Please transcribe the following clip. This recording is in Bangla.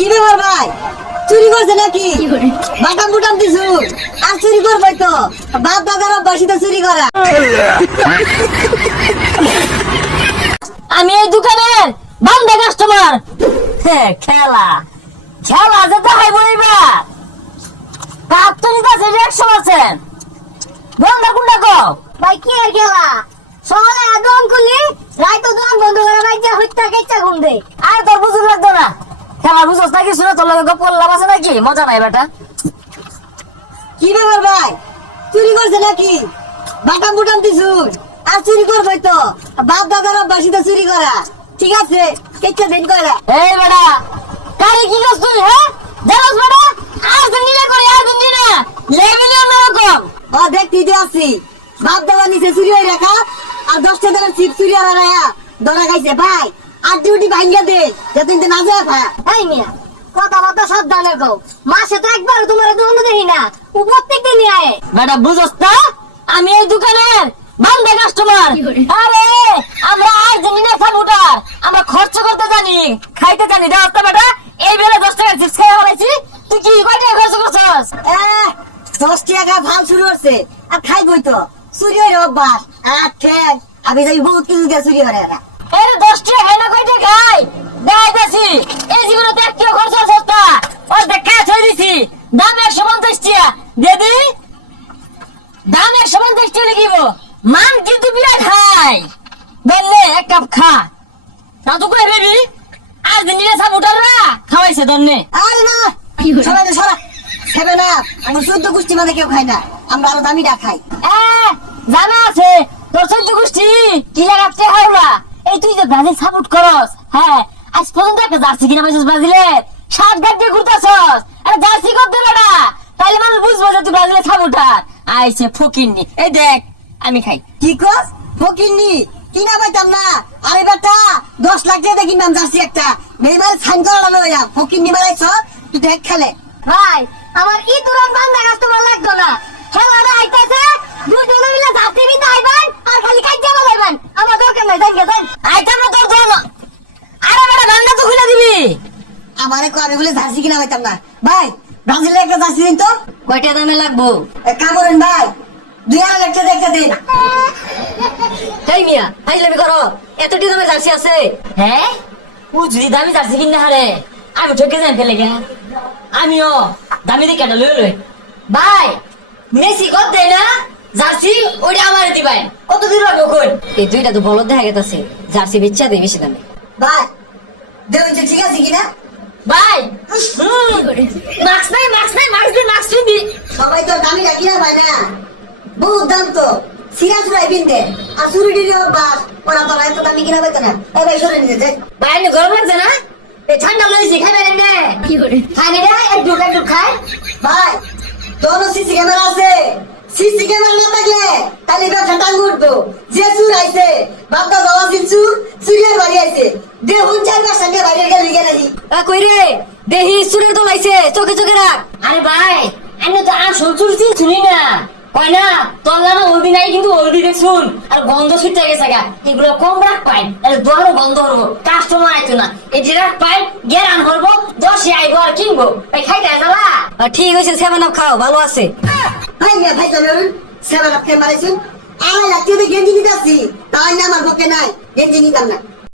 কি ব্যাপার ভাই, চুরি করছে নাকি? বাটাম বুটাম দিছু আর চুরি করবাই তো? বাপ দাদারা বসিতে চুরি করা। আমি এই দোকানের বান্দা কাস্টমার। খেলা খেলা যে দেখাই বইবা কাপ তো নিতেছে 100%। বন্ধা কোনটা কও ভাই কি আর খেলা সকালে দোকান খুললি রাইতো দোকান বন্ধ করে বাইজা হইতা কেচ্চা ঘুম দে। আর তোর বুঝুন লাগতো না। খেলা বুঝোস নাকি? শুনে তোর লগে গপ্প লাভ আছে নাকি? মজা নাই বেটা। কি ব্যাপার ভাই, চুরি করছে নাকি? বাটাম বুটাম দিছু আর চুরি করবাই তো? বাপ দাদারা বসিতে চুরি করা। ঠিক আছে, কেচ্চা দিন করা। এই বেটা কারে কি করছ তুই? হ্যাঁ জানোস বেটা আর্জেন্টিনা করে আর্জেন্টিনা লেভেলে অন্যরকম। ও দেখতে দিয়ে আসছি, বাপ দাদা নিচে চুরি হয়ে রাখা আর 10 টাকার চিপ চুরি আর রায়া ধরা খাইছে ভাই। আর ডিউটি ভাঙ্গা দে যতদিন না যায় ভা। এই মিয়া কথাবার্তা সাবধানে কও, মাসে তো একবার তোমার দোকান দেখি না, ও প্রত্যেক দিনই আয়। বেটা বুঝোস না আমি এই দোকানের বান্দা কাস্টমার। আরে আমরা আর্জেন্টিনা সাপোর্টার, আমরা খরচ করতে জানি, খাইতে জানি। দেওয়াস না বেটা, এই বেলা 10 টাকা চিপস খাই হলাইছি। তুই কি কয় টাকা খরচ করছস? 10 টাকা ভাল শুরু হচ্ছে আর খাইবই তো। চুরি হয়ে অভ্যাস আর ঠেক আমি যাই বহুত কিছু দিয়ে চুরি করে এরা। এর 10 টাকা খাই না কয় টাকা খাই দেখাইতেছি। এই জীবনে তো 1 টাকা খরচ সস্তা। ওর দেখা ছয় দিছি, দাম 150 টাকা দিয়ে দি। দাম 150 টাকা লিখিব, মান কিন্তু বিরাট হাই। বললে এক কাপ খা তা তো কই বেবি আর্জেন্টিনা সাপোর্টাররা খাওয়াইছে দন্নে। আরে না সবাই তো সরা খাবে না। আমার 14 গোষ্ঠী মানে কেউ খায় না, আমরা আরো দামিটা খাই। জানা আছে তোর 14 গোষ্ঠী কি লাগাতে হাওলা। এই তুই যে ব্রাজিল সাপোর্ট করস, হ্যাঁ আজ পর্যন্ত একটা জার্সি কিনা পাইছিস ব্রাজিলের? 60 গাট দিয়ে ঘুরতাছস। আরে জার্সি করতে বেটা, তাইলে মানুষ বুঝবো যে তুই ব্রাজিলের সাপোর্টার। আইছে ফকিন্নি। এই দেখ আমি খাই। কি কস ফকিন্নি? কিনা পাইতাম না। আরে বেটা 10 লাখ টাকা কিনলাম জার্সি একটা, মেয়েবার সাইন করা লইয়া ফকিন্নি বানাইছ তুই দেখ খেলে। ভাই আমার ই তুরান বান্দা কাস্টমার লাগতো না, খেলাটা আইতাছে দুজনে মিলে যাত্রী বিন্দা আইবেন আর খালি কাজ্জা লাগাইবেন। আমার দরকার নাই, জান গেছেন আইতাম না তোর জন্য। আরে বেটা গান্না তো খুলে দিবি। আমারে আমি বলে জার্সি কিনা পাইতাম না। ভাই ব্রাজিলের একটা জার্সি দিন তো। কয়টা দামে লাগবো? এক কাম করেন ভাই, 2 লাখ টাকা একটা দিন। এই মিয়া আইলামি করো, এতটি দামে জার্সি আছে? হ্যাঁ উজলি দামি জার্সি কিনে হারে আমি ঠকে যাই ফেলে গে। আমিও দামি দিকে একটা লই লই। ভাই মেসি কত দেয় না জার্সি, ওইটা আমার দিবাই। কত দিন লাগবে কোন? এই দুইটা তো বলদ দেখা গেছে, জার্সি বেচা দেয় বেশি দামে। ভাই দেখুন যে ঠিক আছে কিনা। ভাই মাস্ক নাই মাস্ক নাই, মাস্ক দি মাস্ক দি। সবাই তো দামি রাখি না ভাই না, বহুত দাম তো। সিরা চুরাই বিনতে আর চুরি ডিরি বাস ওরা তো এত দামি কিনা পাইতো না। এই ভাই সরে নিতে যাই। ভাই এমনি গরম লাগছে না? এই ঠান্ডা লইছি খাইবেন এমনি? খাই না রে, একটু খাই। ভাই তোর সিসি ক্যামেরা আছে? সিসি ক্যামেরা না থাকলে তাহলে ব্যবসা টাঙ্গ উঠতো। যে চুর আইছে বাপটা বাবা চুর চুরিয়ার বাড়ি আইছে দেখুন 4-5 টাকা বাইরে গেলে লিখে নাকি। কই রে দেহি চুরের তো লাইছে, চোখে চোখে রাখ। আরে ভাই এমনি তো আসল চুর শুনি না, কয় না তোর না হলদি নাই কিন্তু হলদি দেখছুন আর গন্ধ ছুটে গেছে গা। এগুলো কম রাখ পাই, তাহলে দোয়ারও গন্ধ হবো, কাস্টমার আইতো না। এই যে রাখ পাই গেরান হরবো, 10 আইবো আর কিনবো। ভাই খাইতে আসলা? ঠিক হয়েছে, 7 আপ খাও, ভালো আছে। ভাই না ভাই চলুন 7 লাখ টাকা মারাইছুন। 2.5 লাখ টাকা গেঞ্জি নিতে আসছি, তাই না আমার পক্ষে নাই, গেঞ্জি নিতাম না।